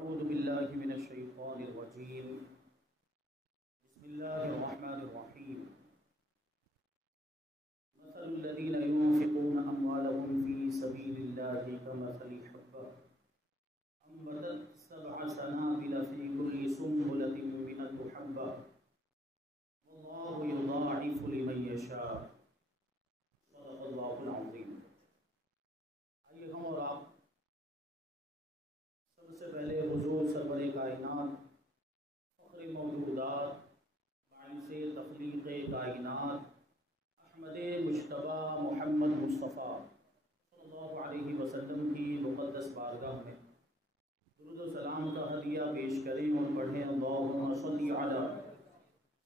أعوذ بالله من الشيطان الرجيم. بسم الله الرحمن الرحيم. مثل الذين ينفقون أموالهم في سبيل الله كمثل حبة أنبتت 7 سنابل في كل سنبلة 100 حبة والله يضاعف لمن يشاء. صدق الله العظيم. آئیے ہم اور آپ سب سے پہلے حضور سرور کائنات، فخر موجودات، باعث تخلیق کائنات، احمد مجتبی محمد مصطفیٰ صلی اللہ علیہ وسلم کی مقدس بارگاہ میں درود و سلام کا ہدیہ پیش کریں اور پڑھیں اللہم صلی علی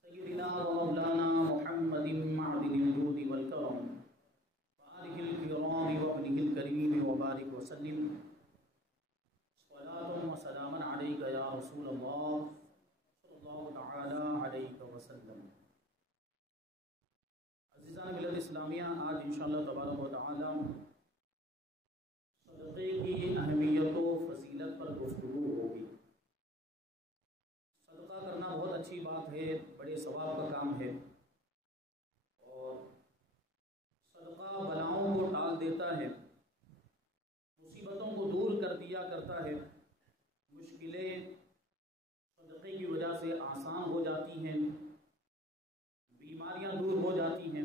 سیدنا و مولانا محمد معدن الجود والکرم وآلہ الکرام وابنہ الکریم وبارک وسلم. صلاۃ و سلام علیک یا رسول اللہ صلی اللہ تعالی علیہ وسلم. عزیزان ملت اسلامیہ، آج انشاءاللہ تبارک و تعالی صدقے کی اہمیت و فضیلت پر گفتگو ہوگی. صدقہ کرنا بہت اچھی بات ہے، بڑے ثواب کا کام ہے، اور صدقہ بلاؤں کو ٹال دیتا ہے، مصیبتوں کو دور کر دیا کرتا ہے، مشکلیں صدقے کی وجہ سے آسان ہو جاتی ہیں، بیماریاں دور ہو جاتی ہیں،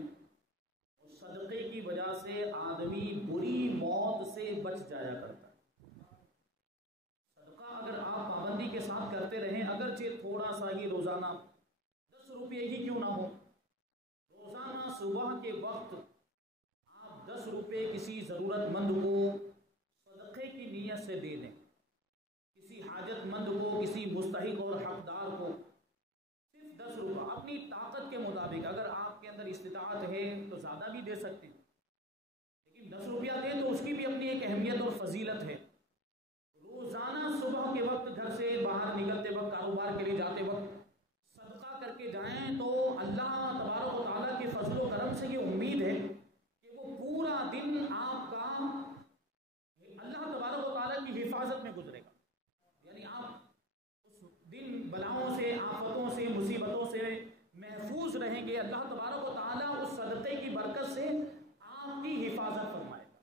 اور صدقے کی وجہ سے آدمی بری موت سے بچ جایا کرتا ہے. صدقہ اگر آپ پابندی کے ساتھ کرتے رہیں، اگرچہ تھوڑا سا ہی روزانہ 10 روپے ہی کیوں نہ ہو، روزانہ صبح کے وقت آپ 10 روپے کسی ضرورت مند کو صدقے کی نیت سے دے دیں، کسی حاجت مند کو، کسی مستحق اور حقدار کو صرف 10 روپے اپنی طاقت کے مطابق. اگر آپ کے اندر استطاعت ہے تو زیادہ بھی دے سکتے ہیں، لیکن 10 روپیہ دیں تو اس کی بھی اپنی ایک اہمیت اور فضیلت ہے. روزانہ صبح کے وقت گھر سے باہر نکلتے وقت، کاروبار کے لیے جاتے وقت صدقہ کر کے جائیں تو اللہ تبارک و تعالیٰ کے فضل و کرم سے یہ امید ہے کہ وہ پورا دن آپ کا اللہ تبارک و تعالیٰ کی حفاظت میں گزرے گا. یعنی آپ اس دن بلاؤں سے، آفتوں سے، مصیبتوں سے محفوظ رہیں گے. اللہ تبارک و تعالیٰ اس صدقے کی برکت سے آپ کی حفاظت فرمائے گا.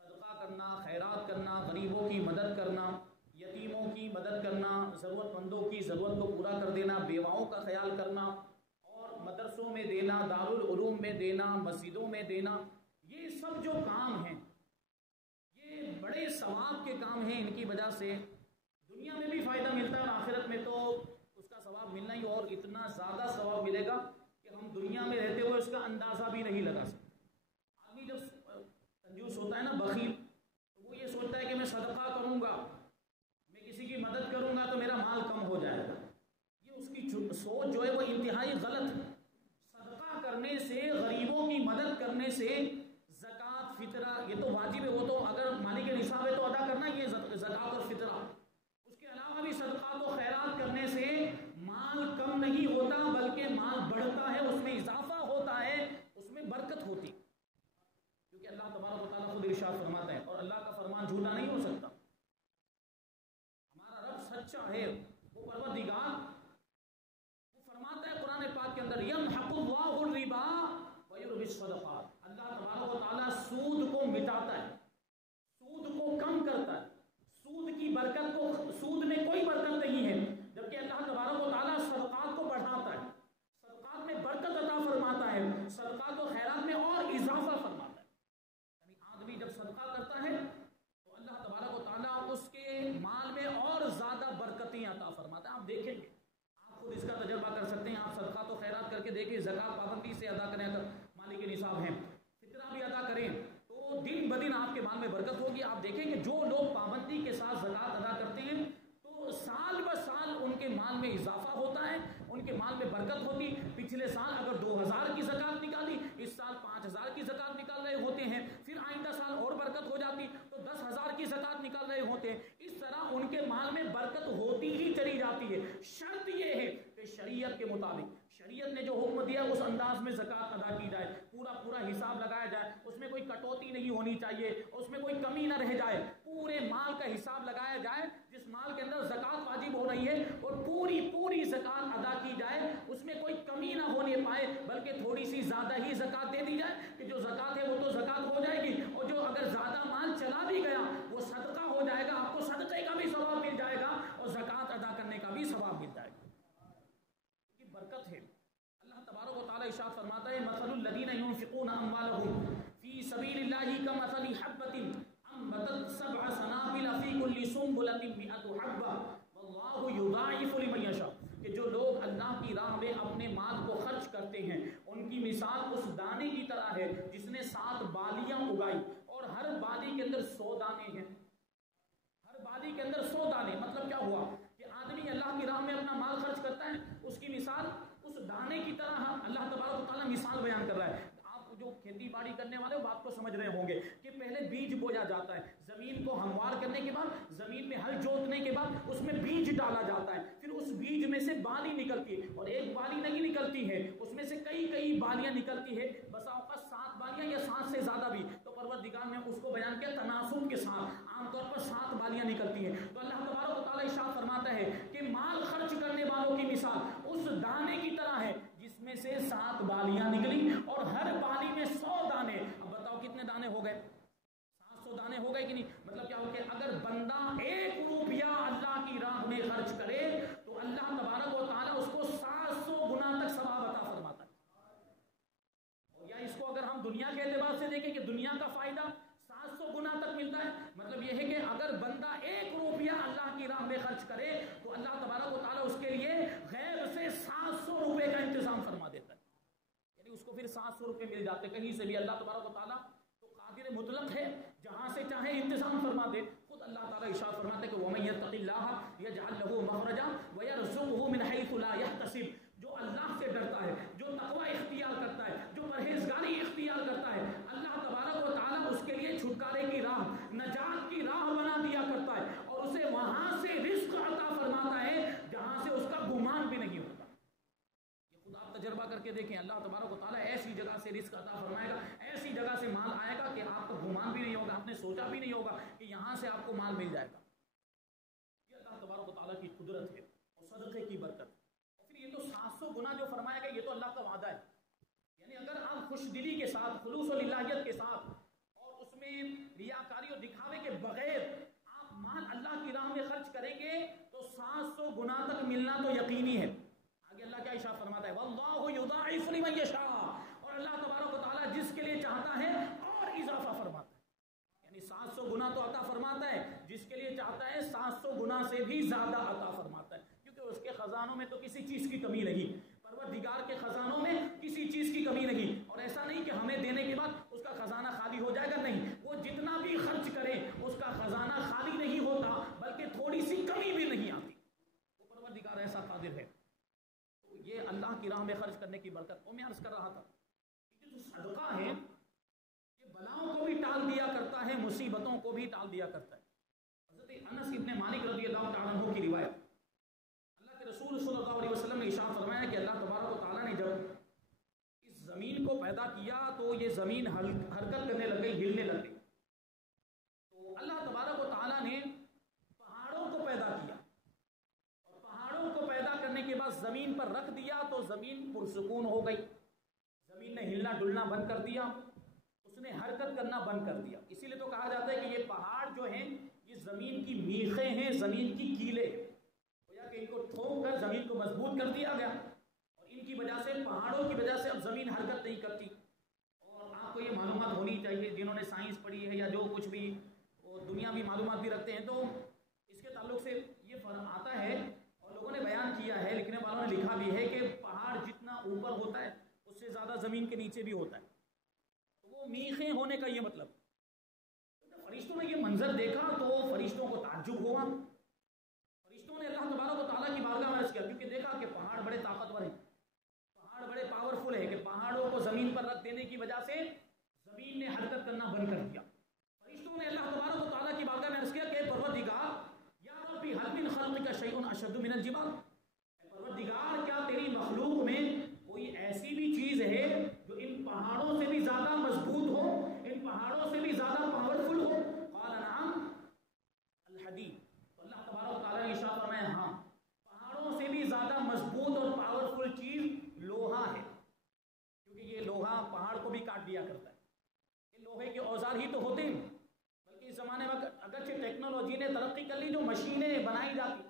صدقہ کرنا، خیرات کرنا، غریبوں کی مدد کرنا، یتیموں کی مدد کرنا، ضرورت مندوں کی ضرورت کو پورا کر دینا، بیواؤں کا خیال کرنا، اور مدرسوں میں دینا، دارالعلوم میں دینا، مسجدوں میں دینا، یہ سب جو کام ہیں یہ بڑے ثواب کے کام ہیں. ان کی وجہ سے دنیا میں بھی فائدہ ملتا ہے اور آخرت میں تو اس کا ثواب ملنا ہی، اور اتنا زیادہ ثواب ملے گا کہ ہم دنیا میں رہتے ہوئے اس کا اندازہ بھی نہیں لگا سکتے. آدمی جب کنجوس ہوتا ہے نا، بخیل، تو وہ یہ سوچتا ہے کہ میں صدقہ کروں گا، میں کسی کی مدد کروں گا تو میرا مال کم ہو جائے گا. یہ اس کی سوچ جو ہے وہ انتہائی غلط ہے. صدقہ کرنے سے، غریبوں کی مدد کرنے سے، زکوٰۃ، فطرہ یہ تو واجب ہے، وہ تو اگر مالک نصاب ہے تو ادا کرنا ہی ہے زکوٰۃ اور فطرہ. اس کے علاوہ بھی صدقات و خیرات کرنے سے مال کم نہیں ہوتا بلکہ مال بڑھتا ہے، اس میں اضافہ ہوتا ہے، اس میں برکت ہوتی، کیونکہ اللہ تبارک و تعالیٰ خود ارشاد فرماتا ہے، اور اللہ کا فرمان جھوٹا نہیں ہو سکتا. ہمارا رب سچا ہے، وہ پروردگار، وہ فرماتا ہے قرآن پاک کے اندر یمحق اللہ الربا ویربی الصدقات. اللہ تبارک و تعالیٰ سود کو مٹاتا ہے، سود کو کم کرتا ہے، سود کی برکت کو، سود میں کوئی برکت نہیں ہے، جبکہ اللہ تبارک و تعالیٰ صدقات کو بڑھاتا ہے، صدقات میں برکت عطا فرماتا ہے، صدقات و خیرات میں اور اضافہ فرماتا ہے. یعنی آدمی جب صدقہ کرتا ہے تو اللہ تبارک و تعالیٰ اس کے مال میں اور زیادہ برکتیں عطا فرماتا ہے. آپ دیکھیں گے، آپ خود اس کا تجربہ کر سکتے ہیں. آپ صدقات و خیرات کر کے دیکھیں، زکوٰۃ پابندی سے ادا کریں اگر مالک نصاب ہیں، فطرہ بھی ادا کریں تو دن بدن آپ کے مال میں برکت ہوگی. آپ دیکھیں کہ جو لوگ پابندی کے ساتھ زکوٰۃ ادا کرتے ہیں تو سال بہ سال ان کے مال میں اضافہ ہوتا ہے، ان کے مال میں برکت ہوتی. پچھلے سال اگر 2000 کی زکوٰۃ نکالی، اس سال 5000 کی زکوٰۃ نکال رہے ہوتے ہیں، پھر آئندہ سال اور برکت ہو جاتی تو 10,000 کی زکوٰۃ نکال رہے ہوتے ہیں. اس طرح ان کے مال میں برکت ہوتی ہی چلی جاتی ہے. شرط یہ ہے کہ شریعت کے مطابق، شریعت نے جو حکم دیا اس انداز میں زکوٰۃ ادا کی جائے، پورا حساب لگایا جائے، اس میں کوئی کٹوتی نہیں ہونی چاہیے، اس میں کوئی کمی نہ رہ جائے. پورے مال کا حساب لگایا جائے جس مال کے اندر زکوٰۃ واجب ہو رہی ہے اور پوری زکوٰۃ ادا کی جائے، اس میں کوئی کمی نہ ہونے پائے بلکہ تھوڑی سی زیادہ ہی زکوٰۃ دے دی جائے کہ جو زکوٰۃ ہے وہ تو زکوٰۃ ہو جائے گی، اور جو اگر زیادہ مال چلا بھی گیا وہ صدقہ ہو جائے گا، آپ کو صدقے کا بھی ثواب مل جائے گا اور زکوٰۃ ادا کرنے کا بھی ثواب مل جائے گا۔ یہ برکت ہے۔ اللہ تبارک و تعالیٰ ارشاد فرماتا ہے مثل الذین ينفقون اموالهم فی سبیل اللہ کمثل حبۃ انبتت سبع سنابل فی کل سنبلۃ مئۃ حبۃ واللہ یضاعف لمن یشاء، کہ جو لوگ اللہ کی راہ میں اپنے مال کو خرچ کرتے ہیں ان کی مثال اس دانے کی طرح ہے جس نے 7 بالیاں اگائی اور ہر بالی کے اندر 100 دانے ہیں، ہر بالی کے اندر 100 دانے۔ مطلب کیا ہوا کہ آدمی اللہ کی راہ میں اپنا مال خرچ کرتا ہے، اس کی مثال اس دانے کی طرح اللہ تبارک و تعالیٰ مثال بیان کر رہا ہے۔ آپ جو کھیتی باڑی کرنے والے بات کو سمجھ رہے ہوں گے کہ پہلے بیج بویا جاتا ہے، زمین کو ہموار کرنے کے بعد، زمین میں ہل جوتنے کے بعد اس میں بیج ڈالا جاتا ہے، پھر اس بیج میں سے بالی نکلتی ہے، اور ایک بالی نہیں نکلتی ہے، اس میں سے کئی بالیاں نکلتی ہے، بسا اوقات 7 بالیاں یا 7 سے زیادہ بھی۔ تو پروردگار نے اس کو بیان کیا تناسب کے ساتھ، عام طور پر 7 بالیاں نکلتی ہیں۔ تو اللہ تبارک و تعالیٰ ارشاد فرماتا ہے کہ مال خرچ کرنے والوں کی مثال اس دانے کی طرح ہے جس میں سے 7 بالیاں نکلی اور ہر بالی میں 100 دانے۔ اب بتاؤ کتنے دانے ہو گئے؟ 700 دانے ہو گئے کہ نہیں؟ مطلب کیا ہو کہ اگر بندہ 1 روپیہ اللہ کی راہ میں خرچ کرے تو اللہ تبارک و تعالیٰ اس کو 700 گنا تک ثواب عطا فرماتا ہے۔ اور یا اس کو اگر ہم دنیا کے اعتبار سے دیکھیں کہ دنیا کا فائدہ 700 گنا تک ملتا ہے، مطلب یہ ہے کہ اگر بندہ 1 روپیہ اللہ کی راہ میں خرچ کرے تو اللہ تبارک و تعالیٰ اس کے لیے غیب سے 700 روپے کا انتظام فرما دیتا ہے، یعنی اس کو پھر 700 روپے مل جاتے کہیں سے بھی۔ اللہ تبارک و تعالیٰ تو قادر مطلق ہے، جہاں سے چاہے انتظام فرما دے۔ خود اللہ تعالیٰ ارشاد فرماتے کہ وَمَن يَتَّقِ اللَّهَ يَجْعَل لَّهُ مَخْرَجًا وَيَرْزُقْهُ مِنْ حَيْثُ لَا يَحْتَسِبُ، جو اللہ سے ڈرتا ہے، جو تقوی اختیار کرتا ہے، جو پرہیزگاری اختیار کرتا ہے، اللہ تبارک و تعالیٰ اس کے لیے چھٹکارے کی راہ، نجات کی راہ بنا دیا کرتا ہے، اور اسے وہاں سے رزق عطا فرماتا ہے جہاں سے اس کا گمان بھی نہیں ہوتا۔ یہ خود آپ تجربہ کر کے دیکھیں، اللہ تبارک و تعالیٰ ایسی جگہ سے رزق عطا فرمائے گا، ایسی جگہ سے مال آئے گا کہ آپ کا گمان بھی نہیں ہوگا، آپ نے سوچا بھی نہیں ہوگا کہ یہاں سے آپ کو مال مل جائے گا۔ یہ اللہ تبارک و تعالیٰ کی قدرت ہے اور صدقے کی برکت۔ اور پھر یہ تو 700 گنا جو فرمایا گیا یہ تو اللہ کا وعدہ ہے، یعنی اگر آپ خوش دلی کے ساتھ، خلوص و للہیت کے ساتھ، اور اس میں ریاکاری اور دکھاوے کے بغیر آپ مال اللہ کی راہ میں خرچ کریں گے تو 700 گنا تک ملنا تو یقینی ہے۔ آگے اللہ کیا ارشاد فرماتا ہے واللہ یضاعف لمن یشاء، اور اللہ تبارک و تعالیٰ جس کے لیے چاہتا ہے اور اضافہ فرماتا ہے، یعنی 700 گنا تو عطا فرماتا ہے، جس کے لیے چاہتا ہے 700 گنا سے بھی زیادہ عطا فرماتا ہے، کیونکہ اس کے خزانوں میں تو کسی چیز کی کمی نہیں، پروردگار کے خزانوں میں کسی چیز کی کمی نہیں۔ اور ایسا نہیں کہ ہمیں دینے کے بعد اس کا خزانہ خالی ہو جائے گا، نہیں، وہ جتنا بھی خرچ کرے اس کا خزانہ خالی نہیں ہوتا بلکہ تھوڑی سی کمی بھی نہیں آتی، وہ پروردگار ایسا قادر ہے۔ تو یہ اللہ کی راہ میں خرچ کرنے کی برکت۔ وہ میں عرض کر رہا تھا کہ جو صدقہ ہے یہ بلاؤں کو بھی ٹال دیا کرتا ہے، مصیبتوں کو بھی ٹال دیا کرتا ہے۔ حضرت انس ابن مالک رضی اللہ تعالیٰ عنہ کی روایت، اللہ کے رسول صلی اللہ علیہ وسلم نے ارشاد فرمایا کہ اللہ تبارک و تعالیٰ نے جب اس زمین کو پیدا کیا تو یہ زمین حرکت کرنے لگ گئی، ہلنے لگ گئی۔ تو اللہ تبارک و تعالیٰ نے پہاڑوں کو پیدا کیا، اور پہاڑوں کو پیدا کرنے کے بعد زمین پر رکھ دیا تو زمین پرسکون ہو گئی، زمین نے ہلنا ڈلنا بند کر دیا، اس نے حرکت کرنا بند کر دیا۔ اسی لیے تو کہا جاتا ہے کہ یہ پہاڑ جو ہیں یہ زمین کی میخیں ہیں، زمین کی کیلیں، کہ ان کو ٹھوک کر زمین کو مضبوط کر دیا گیا، اور ان کی وجہ سے، پہاڑوں کی وجہ سے اب زمین حرکت نہیں کرتی۔ اور آپ کو یہ معلومات ہونی چاہیے، جنہوں نے سائنس پڑھی ہے یا جو کچھ بھی دنیاوی معلومات بھی رکھتے ہیں، تو اس کے تعلق سے یہ فرق آتا ہے اور لوگوں نے بیان کیا ہے، لکھنے والوں نے لکھا بھی ہے کہ پہاڑ جتنا اوپر ہوتا ہے اس سے زیادہ زمین کے نیچے بھی ہوتا ہے، تو وہ میخیں ہونے کا یہ مطلب۔ فرشتوں نے یہ منظر دیکھا تو فرشتوں کو تعجب ہوا، فرشتوں نے اللہ تبارک و تعالیٰ کی بارگاہ میں عرض کیا، کیونکہ دیکھا کہ پہاڑ بڑے طاقتور ہیں، پہاڑ بڑے پاورفل ہیں، کہ پہاڑوں کو زمین پر رکھ دینے کی وجہ سے زمین نے حرکت کرنا بند کر دیا۔ فرشتوں نے اللہ تبارک و تعالیٰ کی بارگاہ میں عرض کیا کہ پروردگار یا ربی هل من خلقک شیء اشد من الجبال، اے پروردگار کیا تیری مخلوق میں کوئی ایسی بھی چیز ہے جو ان پہاڑوں سے بھی زیادہ مضبوط ہو، ان پہاڑوں سے بھی زیادہ پاورفل ہو؟ قال نعم، نے ترقی کر لی، جو مشینیں بنائی جاتی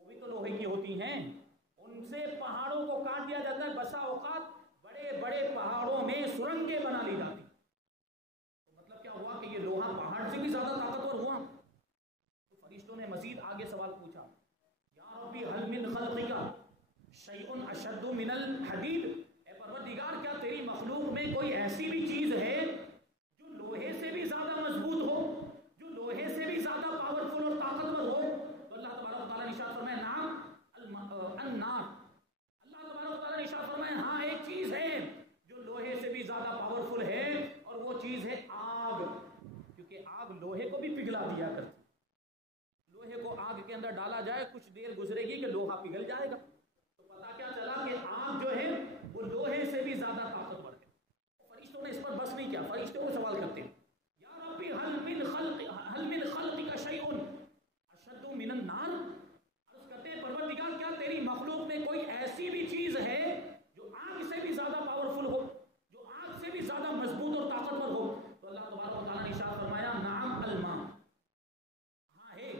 وہ بھی تو لوہے کی ہوتی ہیں، ان سے پہاڑوں کو کاٹ دیا جاتا ہے، بسا اوقات بڑے بڑے پہاڑوں میں سرنگیں بنا لی جاتی۔ تو مطلب کیا ہوا کہ یہ لوہا پہاڑ سے بھی زیادہ طاقتور ہوا۔ تو فرشتوں نے مزید آگے سوال پوچھا، یا ربی هل من خلقک شیء اشد من الحدید، اے پروردگار کیا تیری مخلوق میں کوئی ایسی بھی چیز ہے جو لوہے سے بھی زیادہ مضبوط ہو، جو لوہے سے بھی زیادہ پاورفل اور طاقتور ہو؟ تو اللہ تبارک و تعالیٰ نے ارشاد فرمایا نعم النار، اللہ تبارک و تعالیٰ نے ارشاد فرمایا ہاں ایک چیز ہے جو لوہے سے بھی زیادہ پاورفل ہے، اور وہ چیز ہے آگ، کیونکہ آگ لوہے کو بھی پگھلا دیا کرتی، لوہے کو آگ کے اندر ڈالا جائے کچھ دیر گزرے گی کہ لوہا پگھل جائے گا، تو پتہ کیا چلا کہ آگ جو ہے وہ لوہے سے بھی زیادہ طاقتور ہے۔ فرشتوں نے اس پر بس نہیں کیا، فرشتوں کو سوال کرتے ہیں یا ربی هل من خلقک شیء اشد من النار، عرض کرتے ہیں پروردگار کیا تیری مخلوق میں کوئی ایسی بھی چیز ہے جو آگ سے بھی زیادہ پاورفل ہو، جو آگ سے بھی زیادہ مضبوط اور طاقتور ہو؟ تو اللہ تبارک و تعالیٰ نے ارشاد فرمایا نعم الماء، ہاں ہے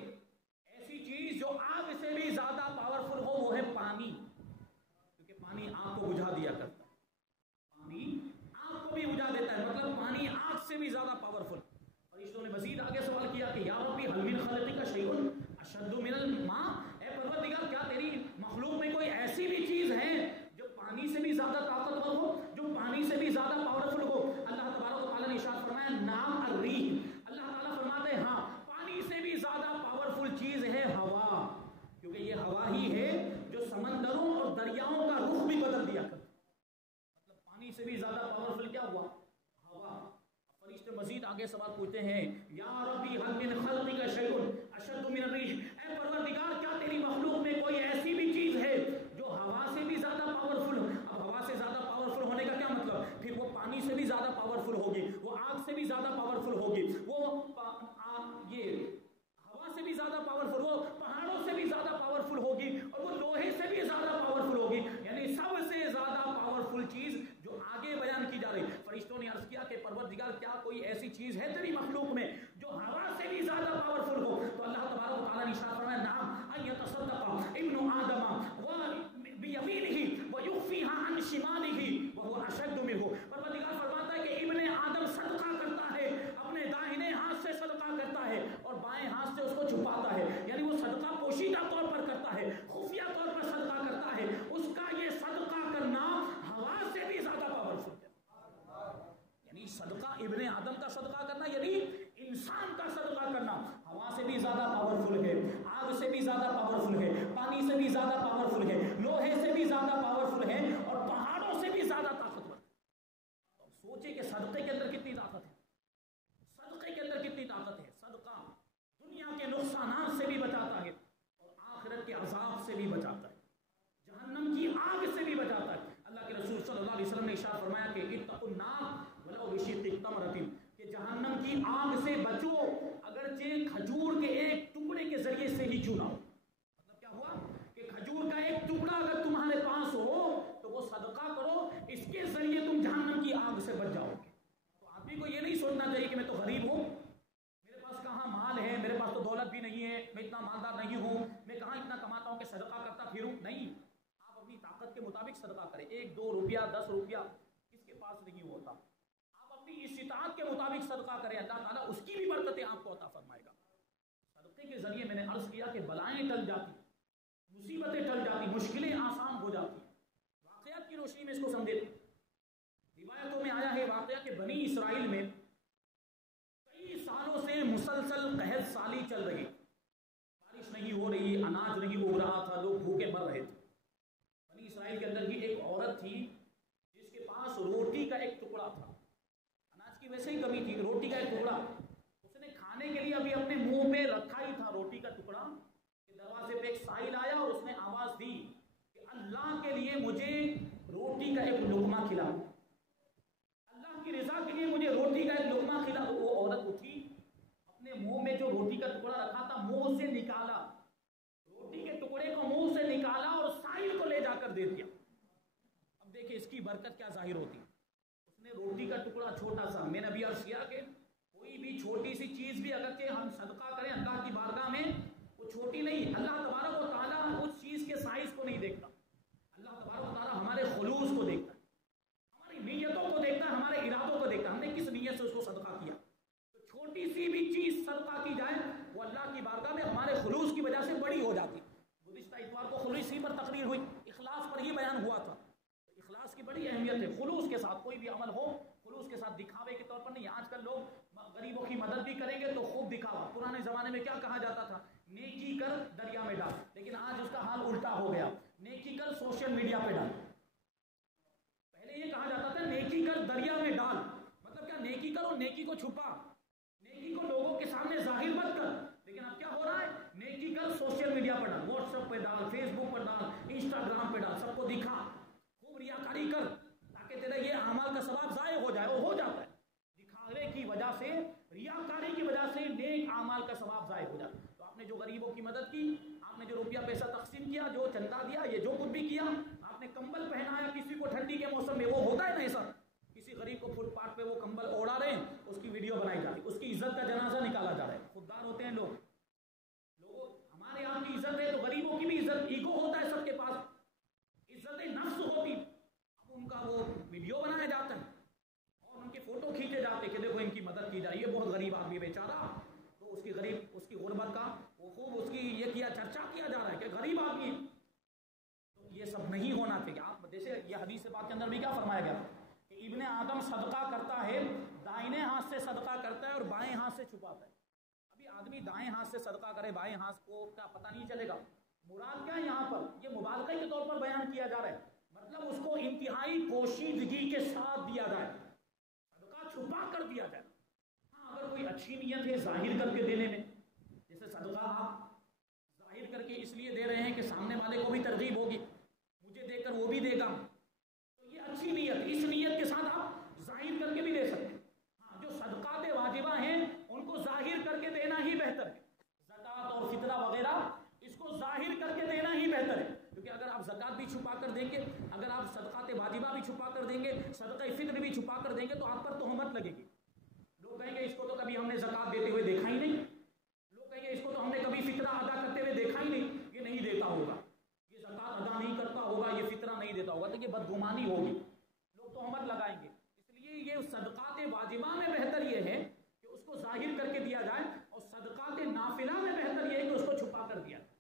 ایسی چیز جو آگ سے بھی زیادہ پاورفل ہو، وہ ہے پانی، کیونکہ پانی آگ کو بجھا دیا کرتا ہے، پانی آگ کو بھی بجھا دیتا ہے، مطلب پانی آگ سے بھی زیادہ پاورفل۔ فرشتوں نے مزید آگے سوال کیا کہ یا ربی هل من خلقک شیء اشد من الماء، اے پروردگار کیا تیری مخلوق میں کوئی ایسی بھی چیز ہے جو پانی سے بھی زیادہ طاقتور ہو، جو پانی سے بھی زیادہ پاورفل ہو؟ اللہ تبارک و تعالیٰ نے ارشاد فرمایا نعم الریح، اللہ تعالیٰ فرماتے ہیں ہاں پانی سے بھی زیادہ پاورفل چیز ہے ہوا، کیونکہ یہ ہوا ہی ہے جو سمندروں اور دریاؤں کا رخ بھی بدل دیا کرتی، مطلب پانی سے بھی زیادہ پاورفل کیا ہوا؟ ہوا۔ فرشتے مزید آگے سوال پوچھتے ہیں یا ربی هل من خلقک شیء اشد من الریح، اے پروردگار کیا تیری مخلوق میں کوئی ایسی بھی چیز ہے جو ہوا سے بھی زیادہ پاورفل ہو؟ اب ہوا سے زیادہ پاورفل ہونے کا کیا مطلب؟ پھر وہ پانی سے بھی زیادہ پاورفل ہوگی، وہ آگ سے بھی زیادہ پاورفل ہوگی، وہ یہ ہوا سے بھی زیادہ پاورفل، وہ پہاڑوں سے بھی زیادہ پاورفل ہوگی، اور وہ لوہے سے بھی زیادہ پاورفل ہوگی، یعنی سب سے زیادہ پاورفل چیز جو آگے بیان کی جا رہی۔ فرشتوں نے عرض کیا کہ پروردگار کیا کوئی ایسی چیز ہے تیری مخلوق میں جو ہوا سے بھی زیادہ پاورفل ہو؟ تو اللہ تبارک و تعالیٰ نے ارشاد فرمایا نعم ان یتصدق ابن آدم بیمینہ ویخفیها عن شمالہ وہو اشد منہ، پروردگار فرماتا ہے کہ ابن آدم صدقہ کرتا ہے، اپنے داہنے ہاتھ سے صدقہ کرتا ہے اور بائیں ہاتھ سے اس کو چھپاتا ہے، یعنی وہ صدقہ پوشیدہ طور پر کرتا ہے، خفیہ طور پر صدقہ کرتا ہے، اس کا یہ صدقہ کرنا ہوا سے بھی زیادہ پاورفل ہے، یعنی صدقہ ابن آدم کا صدقہ کرنا یعنی انسان کا صدقہ کرنا ہوا سے بھی زیادہ پاورفل ہے، آگ سے بھی زیادہ پاورفل ہے، پانی سے بھی زیادہ پاورفل ہے، لوہے سے بھی زیادہ پاورفل ہے، اور پہاڑوں سے بھی زیادہ طاقتور ہے۔ سوچے کہ صدقے کے اندر کتنی طاقت ہے، صدقے کے اندر کتنی طاقت ہے۔ صدقہ دنیا کے نقصانات سے بھی بچاتا ہے اور آخرت کے عذاب سے بھی بچاتا ہے، جہنم کی آگ سے بھی بچاتا ہے۔ اللہ کے رسول صلی اللہ علیہ وسلم نے ارشاد فرمایا کہ اتقوا النار ولو بشق تمرۃ، کہ جہنم کی آگ سے بچو اگرچہ کھجور کے ایک ٹکڑے کے ذریعے سے ہی کیوں نہ ہو۔ مطلب کیا ہوا کہ کھجور کا ایک ٹکڑا اگر تمہارے پاس ہو تو وہ صدقہ کرو، اس کے ذریعے تم جہنم کی آگ سے بچ جاؤ گے۔ تو آدمی کو یہ نہیں سوچنا چاہیے کہ میں تو غریب ہوں، میرے پاس کہاں مال ہے، میرے پاس تو دولت بھی نہیں ہے، میں اتنا مالدار نہیں ہوں، میں کہاں اتنا کماتا ہوں کہ صدقہ کرتا پھروں۔ نہیں، آپ اپنی طاقت کے مطابق صدقہ کریں، 1 2 روپیہ 10 روپیہ کس کے پاس نہیں ہوتا، آپ اپنی استطاعت کے مطابق صدقہ کریں، اللہ تعالیٰ اس کی بھی برکتیں آپ کو عطا فرمائے گا۔ صدقے کے ذریعے میں نے عرض کیا کہ بلائیں ٹل جاتی، مصیبتیں ٹل جاتی، مشکلیں آسان ہو جاتی۔ واقعات کی روشنی میں اس کو سمجھے، روایتوں میں آیا ہے واقعہ کہ بنی اسرائیل میں کئی سالوں سے مسلسل قحط سالی چل رہی، بارش نہیں ہو رہی، اناج نہیں اگ رہا تھا، لوگ بھوکے مر رہے تھے۔ بنی اسرائیل کے اندر کی ایک عورت تھی جس کے پاس روٹی کا ایک ٹکڑا تھا، اناج کی ویسے ہی کمی تھی، روٹی کا ایک ٹکڑا اس نے کھانے کے لیے ابھی اپنے منہ پہ رکھا ہی تھا روٹی کا ٹکڑا کہ دروازے پہ ایک سائل آیا اور اس نے آواز دی کہ اللہ کے لیے مجھے روٹی کا ایک لقمہ کھلا، اللہ کی رضا کے لیے مجھے روٹی کا ایک لقمہ کھلا۔ وہ عورت اٹھی، اپنے منہ میں جو روٹی کا ٹکڑا رکھا تھا منہ سے نکالا، روٹی کے ٹکڑے کو منہ سے نکالا اور سائل کو لے جا کر دے دیا۔ اب دیکھیں اس کی برکت کیا ظاہر ہوتی، اس نے روٹی کا ٹکڑا چھوٹا سا، میں نے ابھی عرض کیا کہ کوئی بھی چھوٹی سی چیز بھی اگرچہ ہم صدقہ کریں اللہ کی بارگاہ میں کہا جاتا تھا نیکی کر دریا میں ڈال، لیکن آج اس کا حال الٹا ہو گیا، نیکی کر سوشل میڈیا پہ ڈال۔ پہلے یہ کہا جاتا تھا نیکی کر دریا میں ڈال، مطلب کیا؟ نیکی کر اور نیکی کو چھپا، نیکی کو لوگوں کے سامنے ظاہر مت کر، لیکن اب کیا ہو رہا ہے؟ نیکی کر سوشل میڈیا پر ڈال، واٹس ایپ پہ ڈال، فیس بک پر ڈال، انسٹاگرام پہ ڈال، سب کو دکھا، خوب ریاکاری کر تاکہ تیرا یہ اعمال کا ثواب ضائع ہو جائے۔ وہ ہو جاتا ہے، دکھاوے کی وجہ سے، ریاکاری کی وجہ سے نیک اعمال کا ثواب ضائع ہو جاتا ہے۔ تو آپ نے جو غریبوں کی مدد کی، آپ نے جو روپیہ پیسہ تقسیم کیا، جو چندہ دیا، یہ جو کچھ بھی کیا، آپ نے کمبل پہنایا کسی کو ٹھنڈی کے موسم میں، وہ ہوتا ہے نا ایسا، کسی غریب کو فٹ پاتھ پہ وہ کمبل اوڑھا رہے ہیں، اس کی ویڈیو بنائی جا رہی ہے، اس کی عزت کا جنازہ نکالا جا رہا ہے۔ خوددار ہوتے ہیں لوگ، ہمارے یہاں کی عزت ہے تو غریبوں کی بھی عزت، ایگو ہوتا ہے سب کے پاس، عزت نفس ہوتی، اب ان کا وہ ویڈیو بنایا جاتا ہے اور ان کے فوٹو کھینچے جاتے کہ دیکھو ان کی مدد کی جائے، یہ بہت غریب آدمی بیچارہ، تو اس کی غریب، اس کی غربت کا وہ خوب اس کی یہ کیا چرچا کیا جا رہا ہے کہ غریب آدمی ہے۔ تو یہ سب نہیں ہونا چاہیے۔ آپ جیسے یہ حدیث پاک کے اندر بھی کیا فرمایا گیا کہ ابن آدم صدقہ کرتا ہے، دائیں ہاتھ سے صدقہ کرتا ہے اور بائیں ہاتھ سے چھپاتا ہے۔ ابھی آدمی دائیں ہاتھ سے صدقہ کرے، بائیں ہاتھ کو کیا پتہ نہیں چلے گا؟ مراد کیا ہے یہاں پر؟ یہ مبالغہ کے طور پر بیان کیا جا رہا ہے، مطلب اس کو انتہائی پوشیدگی کے ساتھ دیا جائے، صدقہ چھپا کر دیا جائے۔ ہاں اگر کوئی اچھی نیت ہے ظاہر کر کے دینے میں، جیسے صدقہ آپ ظاہر کر کے اس لیے دے رہے ہیں کہ سامنے والے کو بھی ترغیب ہوگی، مجھے دے کر وہ بھی دے گا، تو یہ اچھی نیت، اس نیت کے ساتھ آپ ظاہر کر کے بھی دے سکتے ہیں۔ ہاں جو صدقات واجبہ ہیں ان کو ظاہر کر کے دینا ہی بہتر ہے، زکوٰۃ اور فطرہ وغیرہ اس کو ظاہر کر کے دینا ہی بہتر ہے، کیونکہ اگر آپ زکوٰۃ بھی چھپا کر دیں گے، اگر آپ صدقات واجبہ بھی چھپا کر دیں گے، صدقہ فطر بھی چھپا کر دیں گے تو آپ پر تہمت لگے گی، لوگ کہیں گے اس کو تو کبھی ہم نے زکوٰۃ دیتے ہوئے دیکھا ہی نہیں، لوگ کہیں گے اس کو تو ہم نے کبھی فطرہ ادا کرتے ہوئے دیکھا ہی نہیں، یہ نہیں دیتا ہوگا، یہ زکوٰۃ ادا نہیں کرتا ہوگا، یہ فطرہ نہیں دیتا ہوگا، تو یہ بدگمانی ہوگی، لوگ تہمت لگائیں گے۔ اس لیے یہ صدقات واجبہ میں بہتر یہ ہے کہ اس کو ظاہر کر کے دیا جائے، اور صدقات نافلہ میں بہتر یہ ہے کہ اس کو چھپا کر دیا جائے،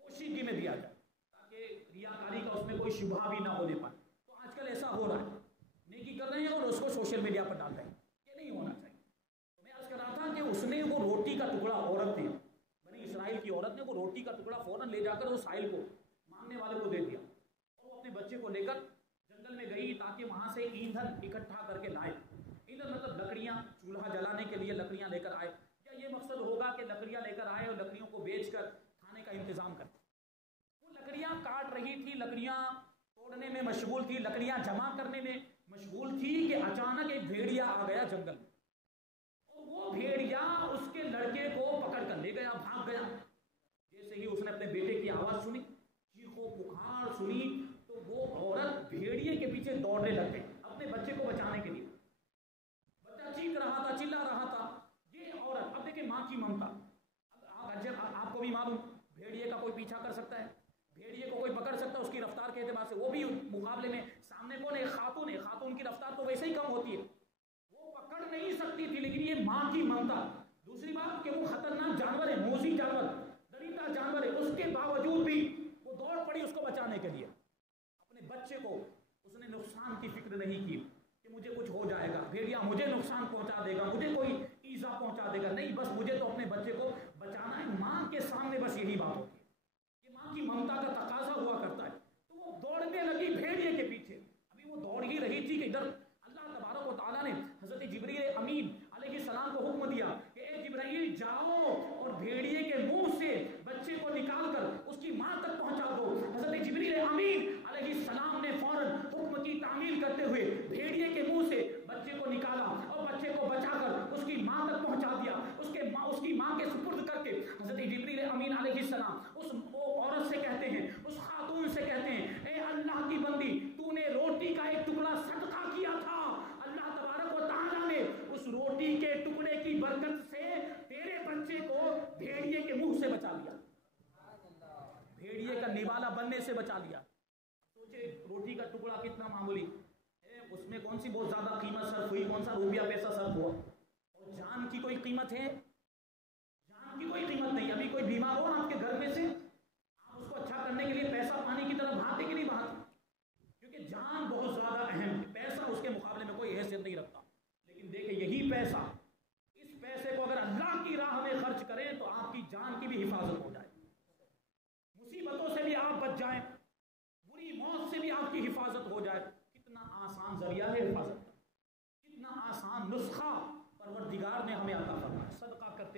پوشیدگی میں دیا جائے، تاکہ ریاکاری کا اس میں کوئی شبہ بھی نہ ہونے پائے۔ تو آج کل ایسا ہو رہا ہے، نیکی کر رہے ہیں اور اس کو سوشل میڈیا پر ڈال رہے ہیں، یہ نہیں ہونا چاہیے۔ تو میں عرض کر رہا تھا کہ اس نے وہ روٹی کا ٹکڑا، عورت نے، بنی اسرائیل کی عورت نے وہ روٹی کا ٹکڑا فوراً لے جا کر وہ سائل کو، مانگنے والے کو دے دیا، اور وہ اپنے بچے کو لے کر جنگل میں گئی تاکہ وہاں سے ایندھن اکٹھا کر کے لائے۔ ایندھن مطلب لکڑیاں، چولہا جلانے کے لیے لکڑیاں لے کر آئے، یا یہ مقصد ہوگا کہ لکڑیاں لے کر آئے اور لکڑیوں کو بیچ کر کھانے کا انتظام کرے۔ وہ لکڑیاں کاٹ رہی تھی، لکڑیاں توڑنے میں مشغول تھی، لکڑیاں جمع کرنے میں مشغول تھی کہ اچانک ایک بھیڑیا آ گیا جنگل میں، اور وہ بھیڑیا اس کے لڑکے کو پکڑ کر لے گیا، بھاگ گیا۔ جیسے ہی اس نے اپنے بیٹے کی آواز سنی، چیخ و پکار سنی، تو وہ عورت بھیڑیے کے پیچھے دوڑنے لگ گئی اپنے بچے کو بچانے کے لیے۔ بچہ چیخ رہا تھا، چلا رہا تھا، یہ عورت، اب دیکھیں ماں کی ممتا، آپ کو بھی معلوم بھیڑیے کا کوئی پیچھا کر سکتا ہے، بھیڑیے کو کوئی پکڑ سکتا ہے اس کی رفتار کے اعتبار سے، وہ بھی مقابلے میں سامنے کون ہے؟ خاتون ہے، خاتون کی رفتار تو ویسے ہی کم ہوتی ہے، وہ پکڑ نہیں سکتی تھی، لیکن یہ ماں کی ممتا۔ دوسری بات کہ وہ خطرناک جانور ہے، موذی جانور، درندہ جانور ہے، اس کے باوجود بھی وہ دوڑ پڑی اس کو بچانے کے لیے۔ اپنے بچے کو اس نے نقصان کی فکر نہیں کی کہ مجھے کچھ ہو جائے گا، بھیڑیا مجھے نقصان پہنچا دے گا، مجھے کوئی ایذا پہنچا دے گا، نہیں، بس مجھے تو اپنے بچے کو بچانا ہے۔ ماں کے سامنے بس یہی بات ہوتی ہے، یہ ماں کی ممتا کا تقاضا ہوا کرتا ہے۔ تو وہ دوڑنے لگی بھیڑیے کے پیچھے، ابھی وہ دوڑ ہی رہی تھی کہ ادھر اللہ تبارک و تعالیٰ نے حضرت جبریل امین علیہ السلام کو حکم دیا کہ اے جبرائیل جاؤ اور بھیڑیے کے منہ سے بچے کو نکال کر اس کی ماں تک پہنچا دو۔ حضرت جبریل امین علیہ السلام نے فوراً حکم کی تعمیل کرتے ہوئے بھیڑیے کے منہ سے بچے کو نکالا اور بچے کو بچا کر اس کی ماں تک پہنچا دیا، اس کی ماں کے سپرد کر کے حضرت جبریل امین علیہ السلام اس عورت سے کہتے ہیں، اس خاتون سے کہتے ہیں، اے اللہ کی بندی، تو نے روٹی کا ایک ٹکڑا صدقہ کیا تھا، اللہ تبارک و تعالیٰ نے اس روٹی کے ٹکڑے کی برکت سے تیرے بچے کو بھیڑیے کے منہ سے بچا لیا، بھیڑیے کا نوالا بننے سے بچا لیا۔ سوچے روٹی کا ٹکڑا کتنا معمولی، اس میں کون سی بہت زیادہ قیمت صرف ہوئی، کون سا روپیہ پیسہ صرف ہوا، اور جان کی کوئی قیمت ہے؟ جان کی کوئی قیمت نہیں۔ ابھی کوئی بیمار ہو آپ کے گھر میں سے، آپ اس کو اچھا کرنے کے لیے پیسہ پانی کی طرف بھاگتے کہ نہیں بھاگتے؟ کیونکہ جان بہت زیادہ اہم ہے، پیسہ اس کے مقابلے میں کوئی حیثیت نہیں رکھتا۔ لیکن دیکھیں یہی پیسہ، اس پیسے کو اگر اللہ کی راہ میں خرچ کریں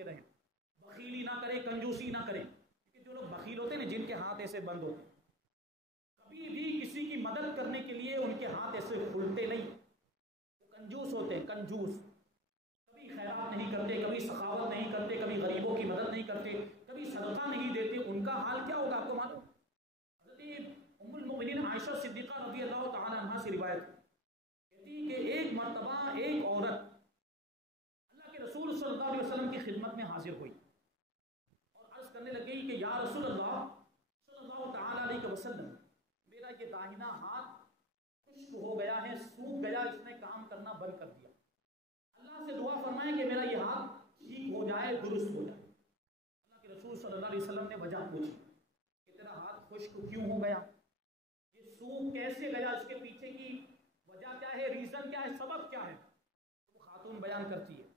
بچاتے رہیں. بخیلی نہ کریں، کنجوسی نہ کریں، کیونکہ جو لوگ بخیل ہوتے ہیں نا، جن کے ہاتھ ایسے بند ہوتے ہیں، کبھی بھی کسی کی مدد کرنے کے لیے ان کے ہاتھ ایسے کھلتے نہیں. وہ کنجوس ہوتے ہیں، کنجوس، کبھی خیرات نہیں کرتے، کبھی سخاوت نہیں کرتے، کبھی غریبوں کی مدد نہیں کرتے، کبھی صدقہ نہیں دیتے. ان کا حال کیا ہوگا آپ کو معلوم؟ حضرت ام المؤمنین عائشہ صدیقہ رضی اللہ تعالی عنہا سے روایت کہتی کہ ایک مرتبہ ایک عورت اللہ کے رسول صلی اللہ علیہ وسلم کی خدمت میں حاضر ہوئی اور عرض کرنے لگی کہ یا رسول اللہ صلی اللہ تعالی علیہ وسلم، میرا یہ داہنا ہاتھ خشک ہو گیا ہے، سوکھ گیا، اس نے کام کرنا بند کر دیا. اللہ سے دعا فرمائیں کہ میرا یہ ہاتھ ٹھیک ہو جائے، درست ہو جائے. اللہ کے رسول صلی اللہ علیہ وسلم نے وجہ پوچھی کہ تیرا ہاتھ خشک کیوں ہو گیا، یہ سوکھ کیسے گیا، اس کے پیچھے کی وجہ کیا ہے، ریزن کیا ہے، سبب کیا ہے. وہ خاتون بیان کرتی ہے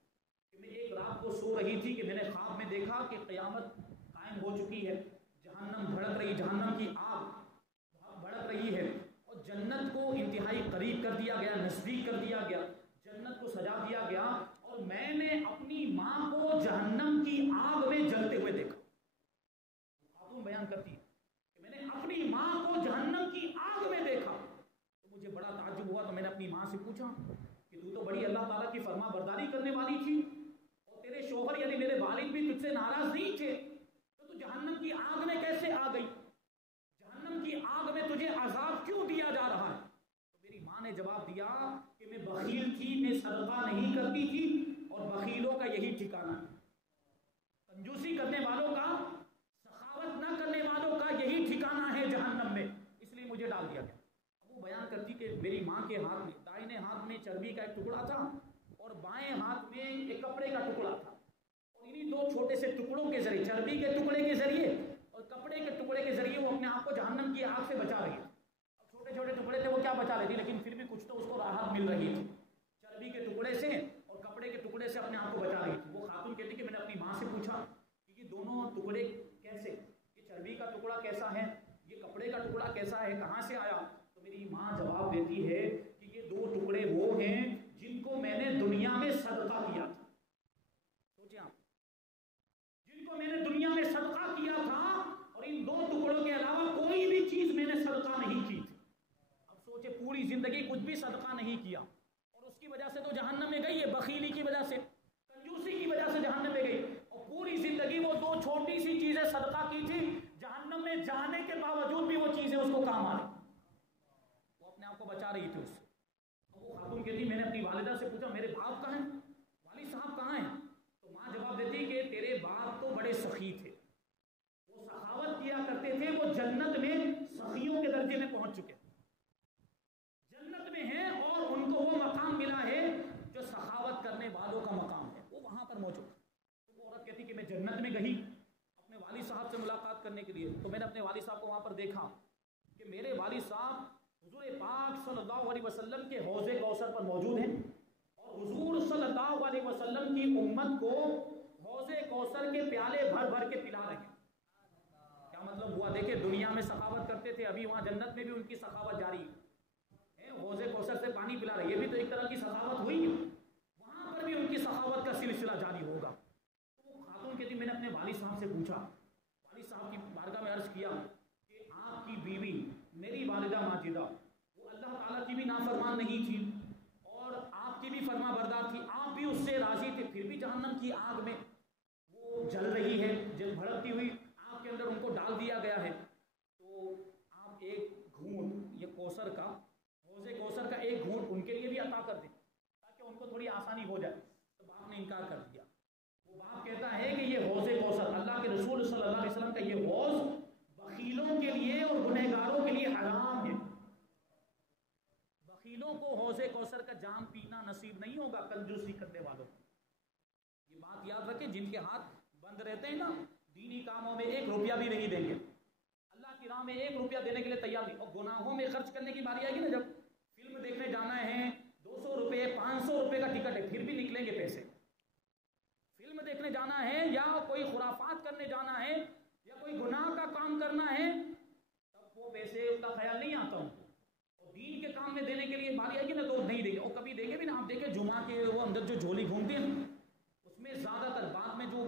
کہ میں ایک رات کو سو رہی تھی کہ میں نے خواب میں دیکھا کہ قیامت قائم ہو چکی ہے، جہنم بھڑک رہی، جہنم کی آگ بھڑک رہی ہے، اور جنت کو انتہائی قریب کر دیا گیا، نزدیک کر دیا گیا، جنت کو سجا دیا گیا، اور میں نے اپنی ماں کو جہنم کی آگ میں جلتے ہوئے دیکھا. خاتون بیان کرتی ہے کہ میں نے اپنی ماں کو جہنم کی آگ میں دیکھا. تو مجھے بڑا تعجب ہوا، تو میں نے اپنی ماں سے پوچھا کہ تو بڑی اللہ تعالیٰ کی فرما برداری کرنے والی تھی، اور تیرے شوہر یعنی میرے والد بھی تجھ سے ناراض نہیں تھے، تو جہنم کی آگ میں کیسے آ گئی، جہنم کی آگ میں تجھے عذاب کیوں دیا جا رہا ہے؟ تو میری ماں نے جواب دیا کہ میں بخیل تھی، میں صدقہ نہیں کرتی تھی، اور بخیلوں کا یہی ٹھکانہ ہے، کنجوسی کرنے والوں کا، سخاوت نہ کرنے والوں کا یہی ٹھکانہ ہے جہنم میں، اس لیے مجھے ڈال دیا گیا. وہ بیان کرتی کہ میری ماں کے ہاتھ میں، دائیں ہاتھ میں چربی کا ایک ٹکڑا تھا اور بائیں ہاتھ میں ایک کپڑے کا ٹکڑا تھا، اور انہی دو چھوٹے سے ٹکڑوں کے ذریعے، چربی کے ٹکڑے کے ذریعے اور کپڑے کے ٹکڑے کے ذریعے وہ اپنے آپ کو جہنم کی آگ سے بچا رہی ہے. اب چھوٹے چھوٹے ٹکڑے تھے، وہ کیا بچا رہی تھی، لیکن پھر بھی کچھ تو اس کو راحت مل رہی تھی، چربی کے ٹکڑے سے اور کپڑے کے ٹکڑے سے اپنے آپ کو بچا رہی تھی. وہ خاتون کہتی کہ میں نے اپنی ماں سے پوچھا کہ یہ دونوں ٹکڑے کیسے، یہ چربی کا ٹکڑا کیسا ہے، یہ کپڑے کا ٹکڑا کیسا ہے، کہاں سے آیا؟ تو میری ماں جواب دیتی ہے کہ یہ دو ٹکڑے وہ ہیں جن کو میں نے دنیا میں صدقہ کیا تھا. سوچیں آپ، جن کو میں نے دنیا میں صدقہ کیا تھا، اور ان دو ٹکڑوں کے علاوہ کوئی بھی چیز میں نے صدقہ نہیں کی تھی. اب سوچیں، پوری زندگی کچھ بھی صدقہ نہیں کیا، اور اس کی وجہ سے تو جہنم میں گئی ہے، بخیلی کی وجہ سے، کنجوسی کی وجہ سے جہنم میں گئی، اور پوری زندگی وہ دو چھوٹی سی چیزیں صدقہ کی تھی، جہنم میں جانے کے باوجود بھی وہ چیزیں اس کو کام آ رہی، وہ اپنے آپ کو بچا رہی تھی اس سے. وہ خاتون کہتی میں نے اپنی والدہ سے پوچھا میرے باپ کہاں ہیں، والد صاحب کہاں ہیں؟ تو ماں جواب دیتی کہ تیرے باپ تو بڑے سخی تھے، وہ سخاوت کیا کرتے تھے، وہ جنت میں سخیوں کے درجے میں پہنچ چکے، جنت میں ہیں، اور ان کو وہ مقام ملا ہے جو سخاوت کرنے والوں کا مقام ہے، وہ وہاں پر موجود. تو وہ عورت کہتی کہ میں جنت میں گئی اپنے والد صاحب سے ملاقات کرنے کے لیے، تو میں نے اپنے والد صاحب کو وہاں پر دیکھا کہ میرے والد صاحب حضور پاک صلی اللہ علیہ وسلم کے حوض کوثر پر موجود ہیں، اور حضور صلی اللہ علیہ وسلم کی امت کو حوض کوثر کے پیالے بھر بھر کے پلا رہے ہیں. کیا مطلب ہوا؟ دیکھیں، دنیا میں سخاوت کرتے تھے، ابھی وہاں جنت میں بھی ان کی سخاوت جاری ہے، حوض کوثر سے پانی پلا رہے، یہ بھی تو ایک طرح کی سخاوت ہوئی، وہاں پر بھی ان کی سخاوت کا سلسلہ جاری ہوگا. تو وہ خاتون کہتی میں نے اپنے والد صاحب سے پوچھا، والد صاحب کی بارگاہ میں عرض کیا کہ آپ کی بیوی میری والدہ ماجدہ وہ اللہ تعالیٰ کی بھی نافرمان نہیں تھی، اور آپ کی بھی فرما بردار تھی، آپ بھی اس سے راضی تھے، پھر بھی جہنم کی آگ میں وہ جل رہی ہے، جل بھڑکتی ہوئی آگ کے اندر ان کو ڈال دیا گیا ہے. تو آپ ایک گھونٹ یہ کوثر کا، حوض کوثر کا ایک گھونٹ ان کے لیے بھی عطا کر دیں تاکہ ان کو تھوڑی آسانی ہو جائے. تو باپ نے انکار کر دیا. وہ باپ کہتا ہے کہ یہ حوض کوثر اللہ کے رسول صلی اللہ علیہ وسلم کا یہ حوض بخیلوں کے لیے اور گنہگاروں کے لیے حرام ہے. بخیلوں کو حوض کوثر کا جام پینا نصیب نہیں ہوگا، کنجوسی کرنے والوں کو. یہ بات یاد رکھیں، جن کے ہاتھ بند رہتے ہیں نا، دینی کاموں میں 1 روپیہ بھی نہیں دیں گے، اللہ کی راہ میں 1 روپیہ دینے کے لیے تیار نہیں. اور گناہوں میں خرچ کرنے کی باری آئے گی نا، جب فلم دیکھنے جانا ہے، 200 روپے 500 روپے کا ٹکٹ ہے، پھر بھی نکلیں گے پیسے. فلم دیکھنے جانا ہے، یا کوئی خرافات کرنے جانا ہے، یا کوئی گناہ کا کام کرنا ہے، تب وہ پیسے کا خیال نہیں آتا ہوں. اور دین کے کام میں دینے کے لیے باری آئے گی نا، تو نہیں دیں گے. اور کبھی دیکھے بھی نا آپ، دیکھیں جمعہ کے وہ اندر جو جھولی گھومتے ہیں، اس میں زیادہ تر بعد میں جو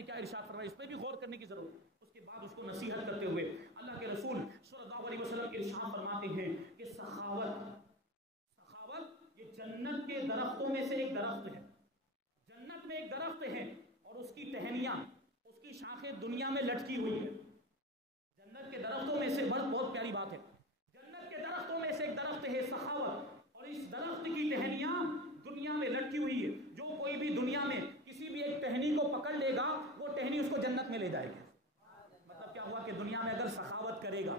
نے کیا ارشاد فرمایا، اس پہ بھی غور کرنے کی ضرورت ہے۔ اس کے بعد اس کو نصیحت کرتے ہوئے اللہ کے رسول صلی اللہ علیہ وسلم ارشاد فرماتے ہیں کہ سخاوت یہ جنت کے درختوں میں سے ایک درخت ہے، جنت میں ایک درخت ہے اور اس کی ٹہنیاں، اس کی شاخیں دنیا میں لٹکی ہوئی ہے۔ جنت کے درختوں میں سے بہت پیاری بات ہے، جنت کے درختوں میں سے ایک درخت ہے سخاوت، اور اس درخت کی ٹہنیاں دنیا میں لٹکی ہوئی ہے۔ جو کوئی بھی دنیا میں کسی بھی ایک ٹہنی کو پکڑ لے گا وہ ٹہنی اس کو جنت میں لے جائے گی۔ مطلب کیا ہوا کہ دنیا میں اگر سخاوت کرے گا،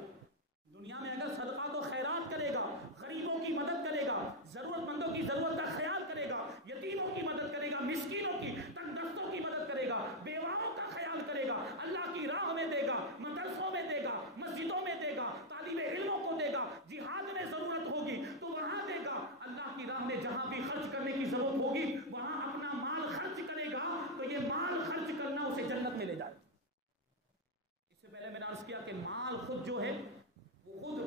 دنیا میں اگر صدقات و خیرات کرے گا، غریبوں کی مدد کرے گا، ضرورت مندوں کی ضرورت کا خیال کرے گا، یتیموں کی مدد کرے گا، مسکینوں کی، تنگ دستوں کی مدد کرے گا، بیواؤں کا خیال کرے گا، اللہ کی راہ میں دے گا، مدرسوں میں دے گا، مسجدوں میں دے گا، طالب علموں کو دے گا، جہاد میں ضرورت ہوگی تو وہاں دے گا، اللہ کی راہ میں جہاں بھی خرچ کرنے کی ضرورت ہوگی وہاں اپنا مال خرچ کرے گا، تو یہ مال خرچ کرنا اسے جنت میں لے جائے۔ اس سے پہلے میں نے عرض کیا کہ مال خود جو ہے وہ خود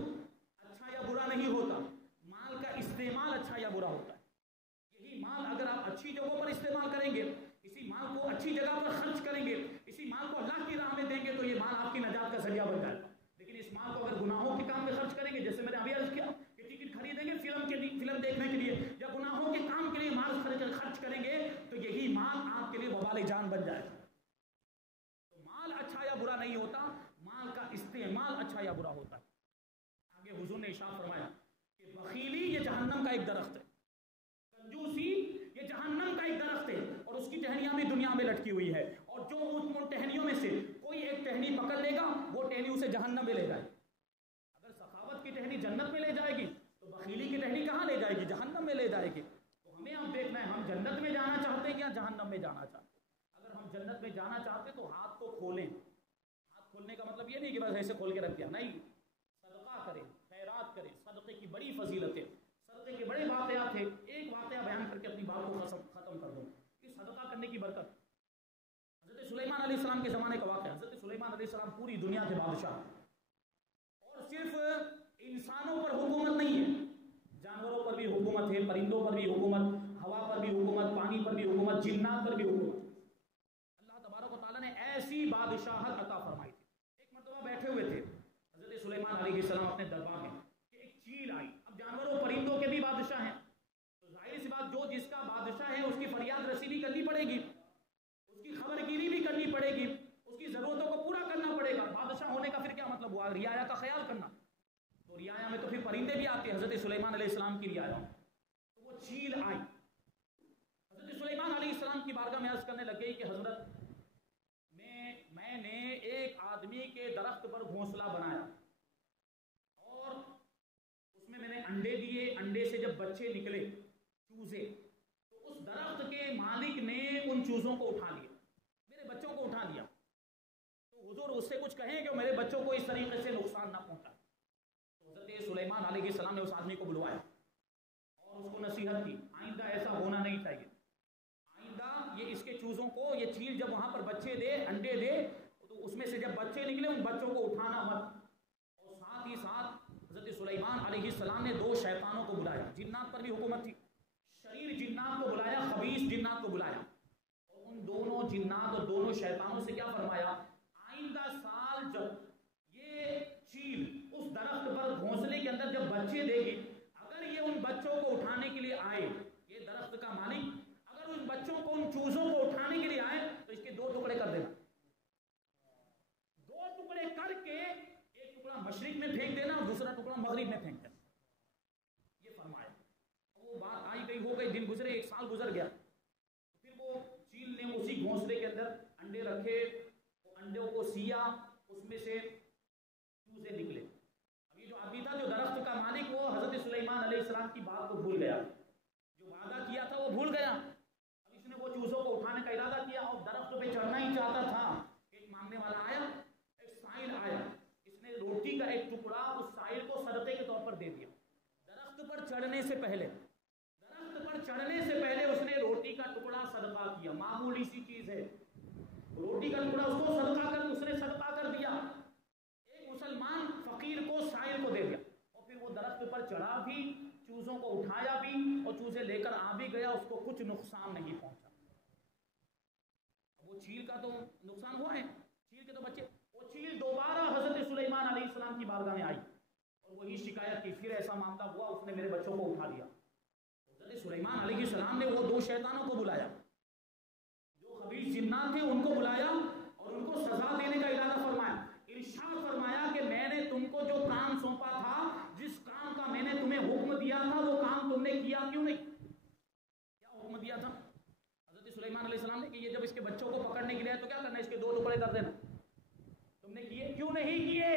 اچھا یا برا نہیں ہوتا، مال کا استعمال اچھا یا برا ہوتا ہے۔ یہی مال اگر آپ اچھی جگہوں پر استعمال کریں گے، اسی مال کو اچھی جگہ پر خرچ کریں گے، اسی مال کو اللہ کی راہ میں دیں گے تو یہ مال آپ کی نجات کا ذریعہ بن جائے گا۔ لیکن اس مال کو اگر گناہوں کے کام میں خرچ کریں گے، جیسے میں نے ابھی عرض کیا کہ ٹکٹ خریدیں گے فلم دیکھنے کے لیے یا گناہوں کے کام کے لیے مال خرچ کریں گے تو یہی مال آپ کے لیے وبال جان بن جائے گا۔ تو مال اچھا یا برا نہیں ہوتا، مال کا استعمال اچھا یا برا ہوتا ہے۔ آگے حضور نے ارشاد فرمایا کہ بخیلی یہ جہنم کا ایک درخت ہے، کنجوسی یہ جہنم کا ایک درخت ہے اور اس کی ٹہنیاں بھی دنیا میں لٹکی ہوئی ہے، اور جو ان ٹہنیوں میں سے کوئی ایک ٹہنی پکڑ لے گا وہ ٹہنی اسے جہنم میں لے جائے گی۔ اگر سخاوت کی ٹہنی جنت میں لے جائے گی تو بخیلی کی ٹہنی کہاں لے جائے گی؟ جہنم میں لے جائے گی۔ تو ہمیں اب دیکھنا ہے ہم جنت میں جانا چاہتے ہیں یا جہنم میں جانا چاہتے ہیں۔ اگر ہم جنت میں جانا چاہتے ہیں تو ہاتھ کو کھولیں۔ ہاتھ کھولنے کا مطلب یہ نہیں کہ بس ایسے کھول کے رکھ دیا، نہیں، صدقہ کریں، خیرات کریں۔ صدقے کی بڑی فضیلت ہے، صدقے کے بڑے واقعات ہیں۔ ایک واقعہ بیان کر کے اپنی بات کو ختم کر دوں کہ صدقہ کرنے کی برکت۔ حضرت سلیمان علیہ السلام کے زمانے کا واقعہ۔ حضرت سلیمان علیہ السلام پوری دنیا کے بادشاہ، اور صرف انسانوں پر حکومت نہیں ہے، جانوروں پر بھی حکومت ہے، پرندوں پر بھی حکومت، ہوا پر بھی حکومت، پانی پر بھی حکومت، جنات پر بھی حکومت۔ اللہ تبارک و تعالیٰ نے ایسی بادشاہت عطا فرمائی تھی۔ ایک مرتبہ بیٹھے ہوئے تھے حضرت سلیمان علیہ السلام اپنے دربار میں کہ ایک چیل آئی۔ اب جانوروں پرندوں کے بھی بادشاہ ہیں تو ظاہر سی بات جو جس کا بادشاہ ہے اس کی فریاد رسی بھی کرنی پڑے گی، اس کی خبر گیری بھی کرنی پڑے گی، اس کی ضرورتوں کو پورا کرنا پڑے گا۔ بادشاہ ہونے کا پھر کیا مطلب ہوا؟ رعایا کا خیال کرنا۔ تو رعایا میں تو پھر پرندے بھی آتے ہیں، حضرت سلیمان علیہ السلام کی رعایا۔ تو وہ چیل آئی، حضرت سلیمان علیہ السلام کی بارگاہ میں عرض کرنے لگے کہ حضرت میں نے ایک آدمی کے درخت پر گھونسلہ بنایا اور اس میں نے انڈے دیے، انڈے سے جب بچے نکلے چوزے، تو اس درخت کے مالک نے ان چوزوں کو اٹھا لیا، میرے بچوں کو اٹھا لیا۔ تو حضور اس سے کچھ کہیں کہ میرے بچوں کو اس طریقے سے نقصان نہ پہنچا۔ تو حضرت سلیمان علیہ السلام نے اس آدمی کو بلوایا اور اس کو نصیحت کی، آئندہ ایسا ہونا نہیں چاہیے، آئندہ یہ اس کے چوزوں کو، یہ چیل جب وہاں پر بچے دے، انڈے دے، تو اس میں سے جب بچے نکلے ان بچوں کو اٹھانا مت۔ اور ساتھ ہی ساتھ حضرت سلیمان علیہ السلام نے 2 شیطانوں کو بلایا، جنات پر بھی حکومت تھی، شریر جنات کو بلایا، خبیث جنات کو بلایا، اور ان دونوں جنات اور دونوں شیطانوں سے کیا فرمایا؟ آئندہ سال جب یہ چیل اس درخت پر گھونسلے کے اندر جب بچے دے گی، اگر یہ ان بچوں کو اٹھانے کے لیے آئے، یہ درخت کا مالک اگر ان بچوں کو، ان چوزوں کو اٹھانے کے لیے آئے تو اس کے 2 ٹکڑے کر دینا، 2 ٹکڑے کر کے ایک ٹکڑا مشرق میں پھینک دینا اور دوسرا ٹکڑا مغرب میں پھینک دینا، یہ فرمایا۔ وہ بات آئی گئی ہو گئی، دن گزرے، 1 سال گزر گیا، پھر وہ چیل نے اسی گھونسلے کے اندر انڈے رکھے، وہ انڈوں کو سیا، اس میں سے چوزے نکلے۔ اب یہ جو آدمی تھا، جو درخت کا مالک، وہ حضرت سلیمان علیہ السلام کی بات کو بھول گیا، جو وعدہ کیا تھا وہ بھول گیا۔ اب اس نے وہ چوزوں کو اٹھانے کا ارادہ کیا اور درخت پہ چڑھنا ہی چاہتا تھا۔ ایک مانگنے والا آیا، ایک سائل آیا، اس نے روٹی کا ایک ٹکڑا اس سائل کو صدقے کے طور پر دے دیا۔ درخت پر چڑھنے سے پہلے اس نے روٹی کا ٹکڑا صدقہ کیا، معمولی سی چیز ہے، روٹی کا ٹکڑا اس کو اس نے صدقہ کر دیا، ایک مسلمان فقیر کو، سائل کو دے دیا، اور پھر وہ درخت پر چڑھا بھی، چوزوں کو اٹھایا بھی اور چوزے لے کر آ بھی گیا، اس کو کچھ نقصان نہیں پہنچا۔ وہ چیل کا تو نقصان ہوا ہے، چیل کے تو بچے، وہ چیل دوبارہ حضرت سلیمان علیہ السلام کی بارگاہ میں آئی اور وہی شکایت کی، پھر ایسا معاملہ ہوا، اس نے میرے بچوں کو اٹھا لیا۔ حضرت سلیمان علیہ السلام نے وہ 2 شیطانوں کو بلایا، جو خبیث جنات تھے ان کو بلایا اور ان کو سزا دینے کا ارادہ فرمایا، ارشاد فرمایا کہ میں نے تم کو جو کام سونپا تھا، جس کام کا میں نے تمہیں حکم دیا تھا، وہ کام تم نے کیا کیوں نہیں؟ کیا حکم دیا تھا حضرت سلیمان علیہ السلام نے کہ یہ جب اس کے بچوں کو پکڑنے کے لیے تو کیا کرنا ہے، اس کے 2 ٹکڑے کر دینا، تم نے کیے کیوں نہیں کیے؟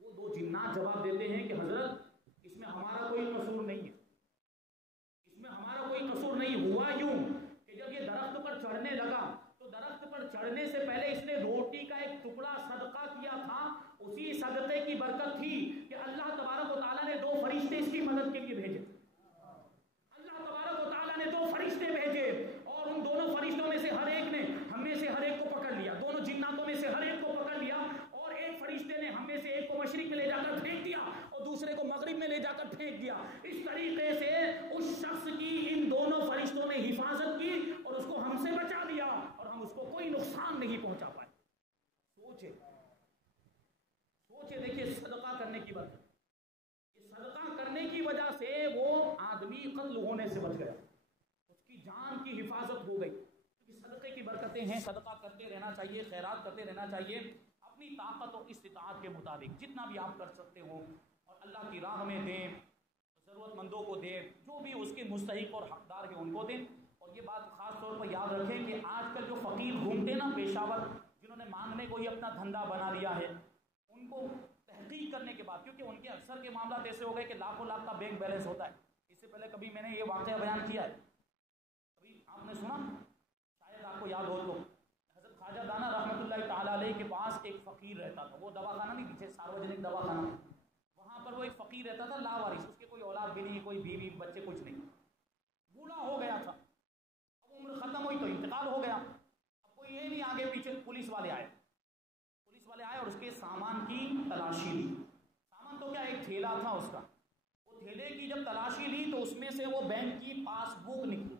وہ 2 جنات جواب دیتے ہیں کہ حضرت اس میں ہمارا کوئی قصور نہیں ہے، اس میں ہمارا کوئی قصور نہیں، ہوا یوں کہ جب یہ درخت پر چڑھنے لگا تو درخت پر چڑھنے سے پہلے اس نے روٹی کا ایک ٹکڑا صدقہ کیا تھا، اسی صدقے کی برکت تھی کہ اللہ تبارک و تعالیٰ نے 2 فرشتے اس کی مدد کے لیے بھیجے، اللہ تبارک و تعالیٰ نے 2 فرشتے بھیجے اور ان دونوں فرشتوں میں سے ہر ایک نے ہم میں سے ہر ایک کو پکڑ لیا، دونوں جناتوں میں سے ہر ایک کو پکڑ لیا، اور ایک فرشتے نے ہم میں سے ایک کو مشرق میں لے جا کر پھینک دیا اور دوسرے کو مغرب میں لے جا کر پھینک دیا۔ اس طریقے سے اس شخص کی ان دونوں فرشتوں نے حفاظت کی اور اس کو ہم سے بچا لیا اور ہم اس کو کوئی نقصان نہیں پہنچا پائے۔ سوچے دیکھیے صدقہ کرنے کی برکت، یہ صدقہ کرنے کی وجہ سے وہ آدمی قتل ہونے سے بچ گیا، اس کی جان کی حفاظت ہو گئی، کیونکہ صدقے کی برکتیں ہیں۔ صدقہ کرتے رہنا چاہیے، خیرات کرتے رہنا چاہیے، اپنی طاقت اور استطاعت کے مطابق جتنا بھی آپ کر سکتے ہو، اور اللہ کی راہ میں دیں، ضرورت مندوں کو دیں، جو بھی اس کے مستحق اور حقدار ہیں ان کو دیں۔ اور یہ بات خاص طور پر یاد رکھیں کہ آج کل جو فقیر گھومتے نا پیشاور، جنہوں نے مانگنے کو ہی اپنا دھندا بنا لیا ہے، ان کو تحقیق کرنے کے بعد، کیونکہ ان کے اکثر کے معاملات ایسے ہو گئے کہ لاکھوں لاکھ کا بینک بیلنس ہوتا ہے۔ اس سے پہلے کبھی میں نے یہ واقعہ بیان کیا ہے، کبھی آپ نے سنا، شاید آپ کو یاد ہو تو، حضرت خواجہ دانا رحمۃ اللہ تعالیٰ علیہ کے پاس ایک فقیر رہتا تھا، وہ دواخانہ نہیں، پیچھے ساروجنک دواخانہ، وہاں پر وہ ایک فقیر رہتا تھا لاوارث، اس کے کوئی اولاد بھی نہیں، کوئی بیوی بچے کچھ نہیں، بوڑھا ہو گیا تھا، اب عمر ختم ہوئی تو انتقال ہو گیا، اب کوئی یہ نہیں، آگے پیچھے پولیس والے آئے اور اس کے سامان کی تلاشی لی۔ سامان تو کیا، ایک تھیلا تھا اس کا، وہ تھیلے کی جب تلاشی لی تو اس میں سے وہ بینک کی پاس بک نکلی۔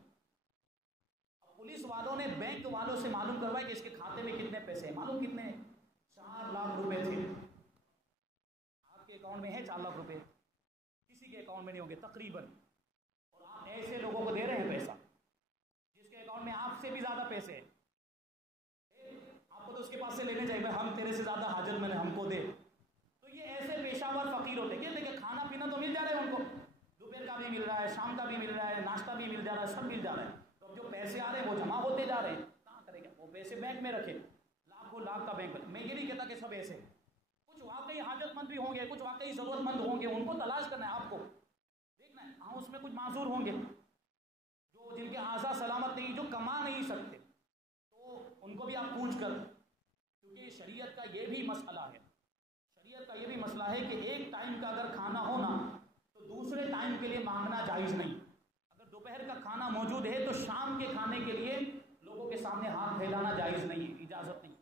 اب پولیس والوں نے بینک والوں سے معلوم کروایا کہ اس کے کھاتے میں کتنے پیسے ہیں، معلوم کتنے ہیں، 4 لاکھ روپے تھے۔ آپ کے اکاؤنٹ میں ہے 4 لاکھ روپے؟ کسی کے اکاؤنٹ میں نہیں ہوں گے تقریباً، اور آپ ایسے لوگوں کو دے رہے ہیں پیسہ جس کے اکاؤنٹ میں آپ سے بھی زیادہ پیسے ہیں، تو اس کے پاس سے لینے چاہیے، ہم تیرے سے زیادہ حاجت میں نے، ہم کو دے۔ تو یہ ایسے پیشاور فقیر ہوتے ہیں کہ کھانا پینا تو مل جا رہا ہے ان کو، دوپہر کا بھی مل رہا ہے، شام کا بھی مل رہا ہے، ناشتہ بھی مل جا رہا ہے، سب مل جا رہا ہے، تو اب جو پیسے آ رہے ہیں وہ جمع ہوتے جا رہے ہیں، کہاں کرے گا، وہ پیسے بینک میں رکھے، لاکھوں لاکھ کا بینک۔ میں یہ نہیں کہتا کہ سب ایسے، کچھ واقعی حاجت مند بھی ہوں گے، کچھ واقعی ضرورت مند ہوں گے، ان کو تلاش کرنا ہے، آپ کو دیکھنا ہے، ہاں اس میں کچھ معذور ہوں گے جو جن کے اعضاء سلامت نہیں، جو کما نہیں سکتے، تو ان کو بھی آپ پوچھ کر، کیونکہ شریعت کا یہ بھی مسئلہ ہے، شریعت کا یہ بھی مسئلہ ہے کہ ایک ٹائم کا اگر کھانا ہونا تو دوسرے ٹائم کے لیے مانگنا جائز نہیں۔ اگر دوپہر کا کھانا موجود ہے تو شام کے کھانے کے لیے لوگوں کے سامنے ہاتھ پھیلانا جائز نہیں، اجازت نہیں۔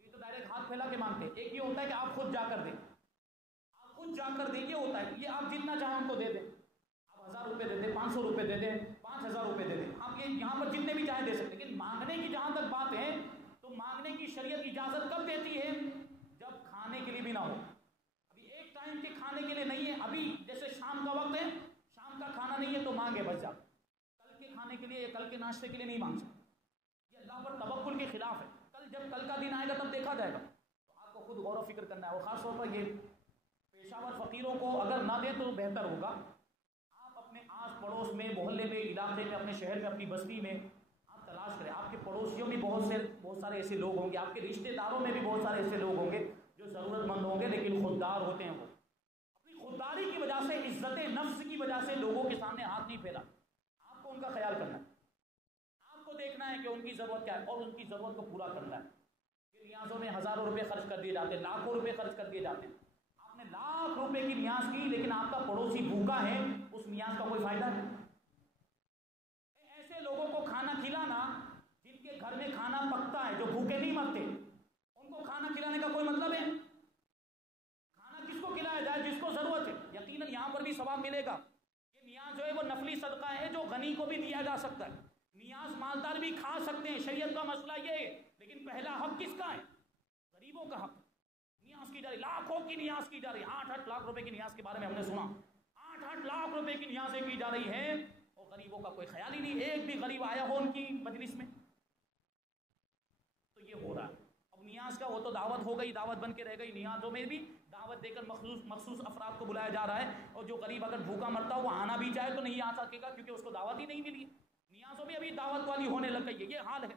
یہ تو ڈائریکٹ ہاتھ پھیلا کے مانگتے ہیں، ایک یہ ہوتا ہے کہ آپ خود جا کر دیں، آپ خود جا کر دیں، یہ ہوتا ہے، یہ آپ جتنا چاہیں ان کو دے دیں، آپ 1000 روپے دے دیں، 500 روپے دے دیں، 5000 روپے دے دیں، آپ یہ یہاں پر جتنے بھی چاہیں دے سکتے، لیکن مانگنے کی جہاں تک بات ہے تو مانگنے کی شریعت اجازت کب دیتی ہے؟ جب کھانے کے لیے بھی نہ ہو، ابھی ایک ٹائم کے کھانے کے لیے نہیں ہے، ابھی جیسے شام کا وقت ہے، شام کا کھانا نہیں ہے تو مانگے بس جا، کل کے کھانے کے لیے یا کل کے ناشتے کے لیے نہیں مانگ سکتے، یہ اللہ پر توکل کے خلاف ہے۔ جب کل کا دن آئے گا تب دیکھا جائے گا، تو آپ کو خود غور و فکر کرنا ہے، اور خاص طور پر یہ پیشاور فقیروں کو اگر نہ دیں تو بہتر ہوگا، آپ اپنے آس پڑوس میں، محلے میں، علاقے میں، اپنے شہر میں، اپنی بستی میں تلاش کریں، آپ کے پڑوسیوں میں بہت سارے ایسے لوگ ہوں گے، آپ کے رشتہ داروں میں بھی بہت سارے ایسے لوگ ہوں گے جو ضرورت مند ہوں گے لیکن خوددار ہوتے ہیں، وہ اپنی خودداری کی وجہ سے، عزت نفس کی وجہ سے لوگوں کے سامنے ہاتھ نہیں پھیلا۔ آپ کو ان کا خیال کرنا ہے، آپ کو دیکھنا ہے کہ ان کی ضرورت کیا ہے اور ان کی ضرورت کو پورا کرنا ہے۔ پھر نیازوں میں ہزاروں روپے خرچ کر دیے جاتے ہیں، لاکھوں روپے خرچ کر دیے جاتے ہیں، آپ نے لاکھ روپے کی نیاز کی لیکن آپ کا پڑوسی بھوکا ہے، اس نیاز کا کوئی فائدہ نہیں۔ ایسے لوگوں کو کھانا کھلانا جن کے گھر میں کھانا پکتا ہے، جو بھوکے نہیں مرتے، ان کو کھانا کھلانے کا کوئی مطلب ہے؟ کھانا کس کو کھلایا جائے؟ جس کو ضرورت ہے، یقیناً یہاں پر بھی ثواب ملے گا۔ یہ نیاز جو ہے وہ نفلی صدقہ ہے جو غنی کو بھی دیا جا سکتا ہے، نیاز مالدار بھی کھا سکتے ہیں، شریعت کا مسئلہ یہ ہے، لیکن پہلا حق کس کا ہے؟ غریبوں کا حق۔ نیاز کی جا رہی، لاکھوں کی نیاز کی جا رہی، 8 لاکھ روپے کی نیاز کے بارے میں ہم نے سنا، 8 لاکھ روپے کی نیازیں کی جا رہی ہیں اور غریبوں کا کوئی خیال ہی نہیں، ایک بھی غریب آیا ہو ان کی مجلس میں؟ تو یہ ہو رہا ہے۔ اب نیاز کا وہ تو دعوت ہو گئی، دعوت بن کے رہ گئی، نیازوں میں بھی دعوت دے کر مخصوص افراد کو بلایا جا رہا ہے، اور جو غریب اگر بھوکا مرتا وہ آنا بھی چاہے تو نہیں آ سکے گا کیونکہ اس کو دعوت ہی نہیں ملی۔ نیازوں میں ابھی دعوت والی ہونے لگ گئی ہے، یہ حال ہے۔ تو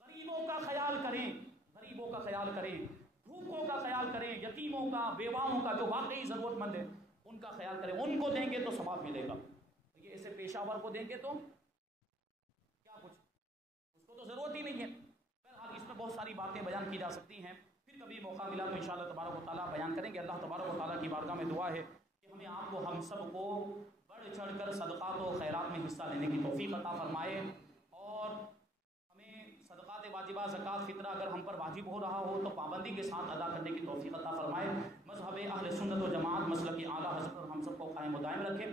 غریبوں کا خیال کریں، غریبوں کا خیال کریں، بھوکوں کا خیال کریں، یتیموں کا، بیواؤں کا، جو واقعی ضرورت مند ہے ان کا خیال کریں، ان کو دیں گے تو ثواب ملے گا۔ یہ ایسے پیشہ ور کو دیں گے تو کیا کچھ، اس کو تو ضرورت ہی نہیں ہے۔ بہرحال اس میں بہت ساری باتیں بیان کی جا سکتی ہیں، پھر کبھی موقع ملا تو انشاءاللہ تبارک و تعالیٰ بیان کریں گے۔ اللہ تبارک و تعالیٰ کی بارگاہ میں دعا ہے کہ ہمیں آپ کو، ہم سب کو بڑھ چڑھ کر صدقات و خیرات میں حصہ لینے کی توفیق عطا فرمائے، اور صدقات واجبہ، زکوٰۃ، فطرہ اگر ہم پر واجب ہو رہا ہو تو پابندی کے ساتھ ادا کرنے کی توفیق عطا فرمائے۔ مذہب اہل سنت و جماعت مسلک اعلیٰ حضرت ہم سب کو قائم و دائم رکھے۔